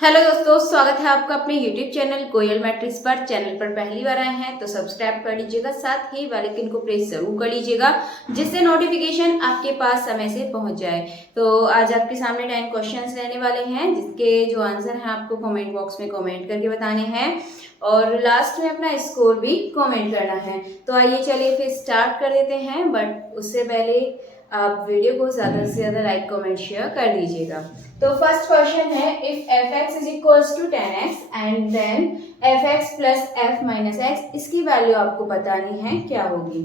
Hello दोस्तों, स्वागत है आपका अपने YouTube चैनल कोयल मैट्रिक्स पर। चैनल पर पहली बार आए हैं तो सब्सक्राइब कर लीजिएगा, साथ ही बेल आइकन को प्रेस जरूर कर लीजिएगा जिससे नोटिफिकेशन आपके पास समय से पहुंच जाए। तो आज आपके सामने 10 क्वेश्चंस रहने वाले हैं जिसके जो आंसर हैं आपको कमेंट बॉक्स में कमेंट करके बताने हैं और लास्ट में अपना स्कोर भी कमेंट करना है। तो आइए चलिए फिर स्टार्ट कर देते हैं, बट उससे पहले आप वीडियो को ज़्यादा से ज़्यादा लाइक कमेंट शेयर कर दीजिएगा। तो फर्स्ट क्वेश्चन है, if f(x) is equals to 10x and then f(x) plus f minus x, इसकी वैल्यू आपको बतानी है क्या होगी।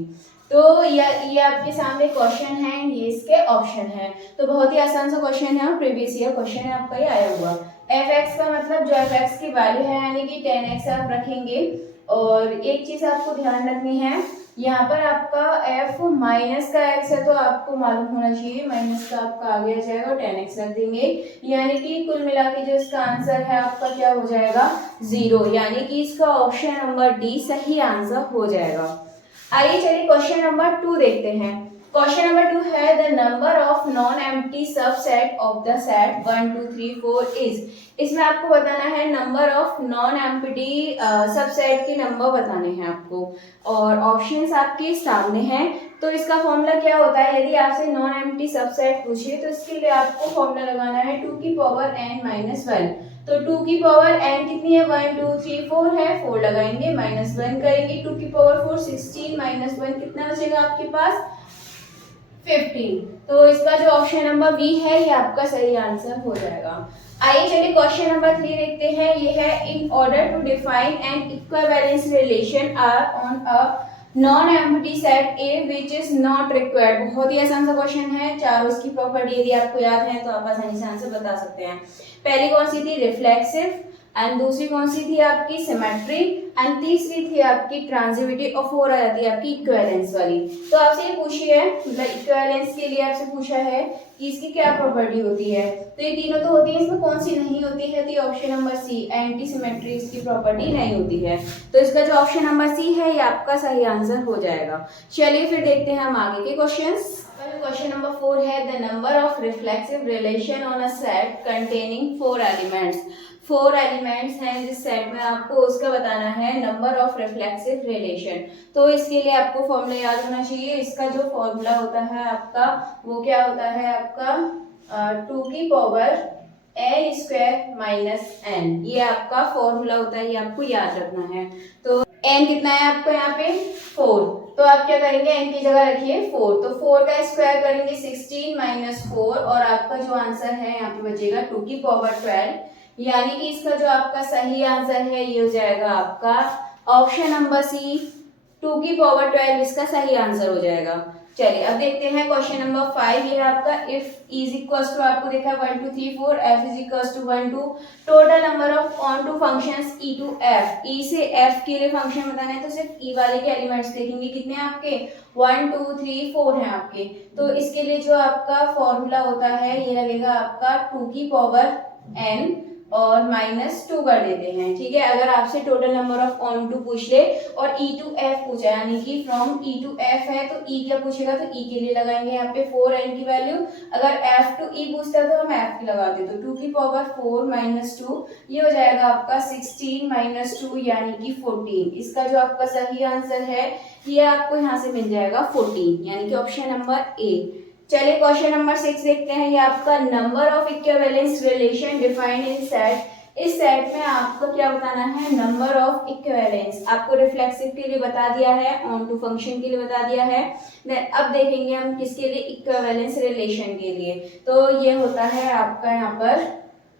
तो ये आपके सामने क्वेश्चन है, ये इसके ऑप्शन है। तो बहुत ही आसान सा क्वेश्चन है और प्रीवियस ईयर क्वेश्चन है आपका ये आया हुआ। f(x) का मतलब जो f(x) की वैल्यू है यानी कि 10x आप रखेंगे। और एक चीज आपको ध्यान रखनी है, यहाँ पर आपका f माइनस का x है तो आपको मालूम होना चाहिए माइनस का आपका आगे आ जाएगा और 10x रख देंगे, यानी कि कुल मिला के जो इसका आंसर है आपका क्या हो जाएगा 0, यानी कि इसका ऑप्शन नंबर डी सही आंसर हो जाएगा। आइए चलिए क्वेश्चन नंबर 2 देखते हैं। क्वेश्चन नंबर 2 है the number of non empty subset of the set 1 2 3 4 is. इसमें आपको बताना है number of non empty subset के नंबर बताने हैं आपको और ऑप्शंस आपके सामने हैं। तो इसका फॉर्मूला क्या होता है, यदि आपसे नॉन एम्प्टी सबसेट पूछे तो इसके लिए आपको फॉर्मूला लगाना है 2 की पावर n माइनस 1। तो 2 की पावर n कितनी है 1 2 3 4 है, 4 लगाएंगे माइनस 1 करेंगे, 2 की पावर 4 16 माइनस 1 कितना बचेगा आपके पास 15। तो इसका जो ऑप्शन नंबर बी है ये आपका सही आंसर हो जाएगा। आइए चलिए क्वेश्चन नंबर 3 देखते हैं। ये है in order to define an equivalence relation r on a non empty set a which is not required. बहुत ही आसान सा क्वेश्चन है, चारों उसकी प्रॉपर्टी यदि आपको याद है तो आप आसानी से आंसर बता सकते हैं। पहली कौन सी थी, रिफ्लेक्सिव, एंड दूसरी कौन सी थी आपकी सिमेट्री, एंड तीसरी थी आपकी ट्रांजिटिविटी और 4 आ जाती है आपकी इक्विवेलेंस वाली। तो आपसे ये पूछी है, मतलब इक्विवेलेंस के लिए आपसे पूछा है कि इसकी क्या प्रॉपर्टी होती है। तो ये तीनों तो होती है, इसमें कौन सी नहीं होती है, तो option number c anti symmetry इसकी प्रॉपर्टी नहीं होती है। तो इसका जो ऑप्शन नंबर सी है ये आपका सही आंसर हो जाएगा। चलिए फिर देखते हैं हम आगे के क्वेश्चंस। क्वेश्चन नंबर 4 है the number of reflexive relation on a set containing 4 elements. 4 elements हैं जिस सेट में, आपको उसका बताना है नंबर ऑफ रिफ्लेक्सिव रिलेशन। तो इसके लिए आपको फॉर्मूला याद होना चाहिए। इसका जो फॉर्मूला होता है आपका वो क्या होता है आपका 2 की power n square minus n, ये आपका फॉर्मूला होता है, ये आपको याद रखना है। तो n कितना है आपको यहाँ पे 4, तो आप क्या करेंगे n की जगह रखिए 4, तो 4 का स्क्वायर करेंगे 16 माइनस 4 और आपका जो आंसर है यहाँ पे बचेगा 2 की पावर 12, यानी कि इसका जो आपका सही आंसर है ये हो जाएगा आपका ऑप्शन नंबर सी 2 की पावर 12 इसका सही आंसर हो जाएगा। चलिए अब देखते हैं क्वेश्चन नंबर 5। ये है आपका इफ इज इक्वल्स टू, आपको देखा 1 2 3 4, f is equals to 1 2, total number of onto functions e to f। e से f के लिए फंक्शन बताना है तो सिर्फ e वाले के एलिमेंट्स देखेंगे, कितने हैं आपके 1 2 3 4 हैं आपके। तो इसके लिए जो आपका फॉर्मूला होता है ये लगेगा आपका 2 की पावर n और माइनस 2 कर देते हैं, ठीक है। अगर आपसे total number of onto पूछ ले और e टू f पूछा यानी कि फ्रॉम e टू f है तो e क्या पूछेगा, तो e के लिए लगाएंगे यहाँ पे 4n की वैल्यू। अगर f टू e पूछता है तो हम f की लगाते, तो 2 की पावर 4 माइनस 2 ये हो जाएगा आपका 16 माइनस 2 यानी कि 14। इसका जो आपका सही आंसर है ये आपको यहाँ से मिल जाएगा 14, यानी कि ऑप्शन नंबर ए। चलिए क्वेश्चन नंबर 6 देखते हैं। ये आपका number of equivalence relation defined in set. इस सेट में आपको क्या बताना है, नंबर ऑफ इक्विवेलेंस। आपको रिफ्लेक्सिव के लिए बता दिया है, ऑन टू फंक्शन के लिए बता दिया है। देन अब देखेंगे हम किसके लिए, इक्विवेलेंस रिलेशन के लिए। तो ये होता है आपका यहाँ पर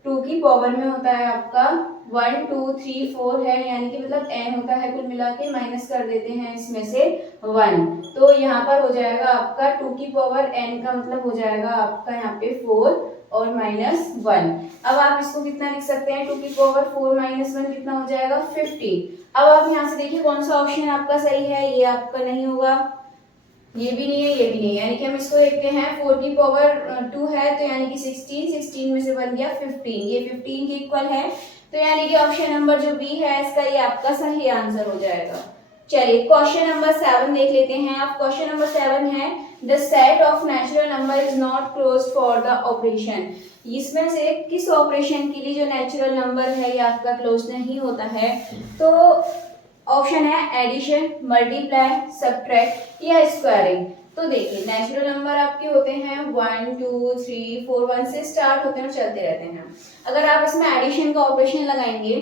2 की पावर में होता है आपका 1 2 3 4 है, यानी कि मतलब n होता है कुल मिला के, माइनस कर देते हैं इसमें से 1, तो यहाँ पर हो जाएगा आपका 2 की पावर n का मतलब हो जाएगा आपका यहाँ पे 4 और माइनस 1। अब आप इसको कितना लिख सकते हैं, 2 की पावर 4 माइनस 1 कितना हो जाएगा 50। अब आप यहाँ से देखिए कौन सा ऑप्शन आपका सही है, ये आपका नहीं होगा, ये भी नहीं है, ये भी नहीं है, यानी कि हम इसको देखते हैं 4 की पावर 2 है तो यानी कि 16 में से बन गया 15, ये 15 के इक्वल है, तो यानी कि ऑप्शन नंबर जो बी है इसका ये आपका सही आंसर हो जाएगा। चलिए क्वेश्चन नंबर 7 देख लेते हैं आप। क्वेश्चन नंबर 7 है the set of natural number is not close for the operation. इसमें से किस ऑपरेशन के लिए जो नेचुरल नंबर है ये आपका क्लोज नहीं होता है? तो ऑप्शन है एडिशन, मल्टीप्लाई, सब्ट्रैक्ट या स्क्वायरिंग। तो देखिए नेचुरल नंबर आपके होते हैं 1 2 3 4, 1 से स्टार्ट होते हैं और चलते रहते हैं। अगर आप इसमें एडिशन का ऑपरेशन लगाएंगे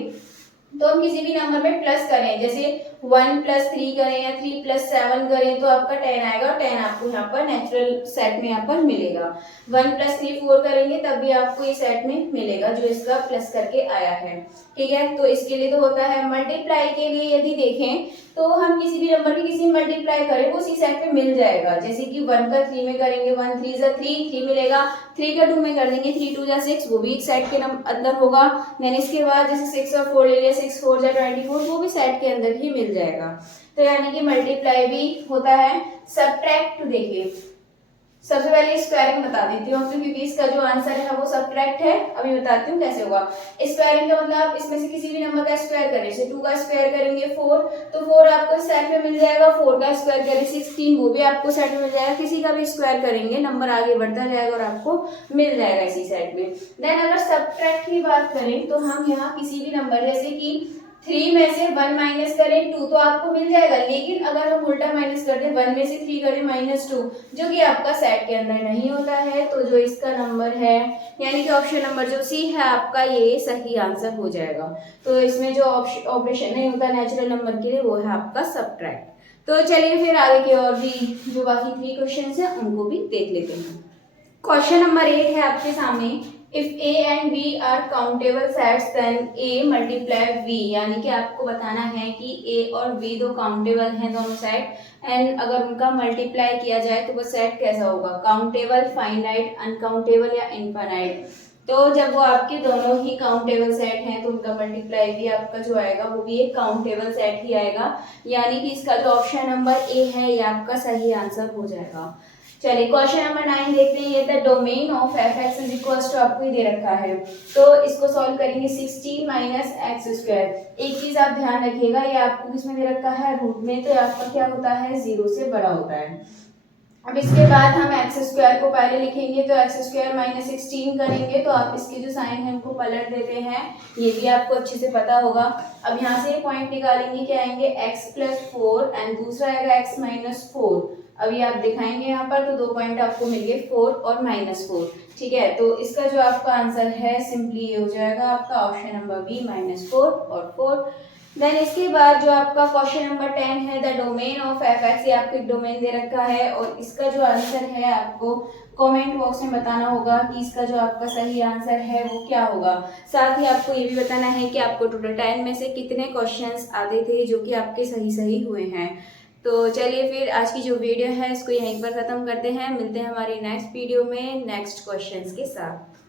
तो हम किसी भी नंबर में प्लस करें, जैसे 1 + 3 करें या 3 + 7 करें तो आपका 10 आएगा और 10 आपको यहाँ पर नेचुरल सेट में यहाँ पर मिलेगा। 1 + 3 4 करेंगे तब भी आपको ये सेट में मिलेगा जो इसका प्लस करके आया है। ठीक है, तो इसके लिए तो होता है। मल्टीप्लाई के लिए यदि देखें तो हम किसी भी नंबर की किसी मल्टीप्लाई करें वो उसी सेट में मिल जाएगा। जैसे कि 1 का 3 में करेंगे 1 3 = 3, 3 मिलेगा। 3 का 2 में कर देंगे 3 2 = 6, वो भी एक सेट के अंदर होगा। देन इसके बाद जैसे 6 और 4 ले लिया, 6 4 = 24, वो भी सेट के अंदर ही मिल जाएगा। तो यानी कि मल्टीप्लाई भी होता है। सब्ट्रैक्ट देखिए, सबसे पहले स्क्वायरिंग बता देती हूँ आपको, क्योंकि इसका जो आंसर है वो सब्ट्रैक्ट है। अभी बताती हूँ कैसे होगा। स्क्वायरिंग का मतलब आप इसमें से किसी भी नंबर का स्क्वायर करें, जैसे 2 का स्क्वायर करेंगे 4, तो 4 आपको सेट में मिल जाएगा। 4 का स्क्वायर करें 16, वो भी आपको सेट में मिल जाएगा। किसी का भी स्क्वायर करेंगे नंबर आगे बढ़ता जाएगा और आपको मिल जाएगा इसी सेट में। देन अगर सब्ट्रैक्ट की बात करें तो हम यहाँ किसी भी नंबर, जैसे कि 3 में से 1 माइनस करें 2 तो आपको मिल जाएगा, लेकिन अगर हम उल्टा माइनस कर दें 1 में से 3 करें -2, जो कि आपका सेट के अंदर नहीं होता है। तो जो इसका नंबर है यानी कि ऑप्शन नंबर जो सी है आपका, ये सही आंसर हो जाएगा। तो इसमें जो ऑपरेशन नहीं होता नेचुरल नंबर के लिए वो है आपका सब्ट्रैक्ट। तो चलिए फिर आगे की और भी जो बाकी 3 क्वेश्चन है उनको भी देख लेते हैं। क्वेश्चन नंबर 8 है आपके सामने। If a and b are countable sets then a multiply v, यानी कि आपको बताना है कि a और b दो काउंटेबल हैं दोनों सेट, एंड अगर उनका मल्टीप्लाई किया जाए तो वो सेट कैसा होगा? काउंटेबल, फाइनाइट, अनकाउंटेबल या इनफाइनाइट। तो जब वो आपके दोनों ही काउंटेबल सेट हैं तो उनका मल्टीप्लाई भी आपका जो आएगा वो भी एक काउंटेबल सेट ही आएगा। यानी कि इसका जो ऑप्शन नंबर ए है ये आपका सही आंसर हो जाएगा। चलिए क्वेश्चन नंबर 9 देखते हैं। ये the domain of f(x) is equal to आपको दे रखा है, तो इसको सॉल्व करेंगे 16 - x²। एक चीज आप ध्यान रखिएगा, ये आपको किसमें दे रखा है? रूट में, तो आपका क्या होता है? 0 से बड़ा होता है। अब इसके बाद हम x² को पहले लिखेंगे, तो x² - 16 करेंगे तो आप इसके जो साइन है उनको पलट देते हैं, ये भी आपको अच्छे से पता होगा। अब यहाँ से पॉइंट निकालेंगे, क्या आएंगे? x + 4 एंड दूसरा आएगा x - 4। अभी आप दिखाएंगे यहाँ पर तो 2 पॉइंट आपको मिल गए 4 और -4। ठीक है, तो इसका जो आपका आंसर है सिंपली ये हो जाएगा आपका ऑप्शन नंबर बी -4 और 4। देन इसके बाद जो आपका क्वेश्चन नंबर 10 है, द डोमेन ऑफ f(x), ये आपको एक डोमेन दे रखा है और इसका जो आंसर है आपको कमेंट बॉक्स में बताना होगा कि इसका जो आपका सही आंसर है वो क्या होगा। साथ ही आपको ये भी बताना है कि आपको टोटल 10 में से कितने क्वेश्चंस आते थे जो कि आपके सही हुए हैं। तो चलिए फिर आज की जो वीडियो है इसको यहीं पर ख़त्म करते हैं। मिलते हैं हमारी नेक्स्ट वीडियो में नेक्स्ट क्वेश्चंस के साथ।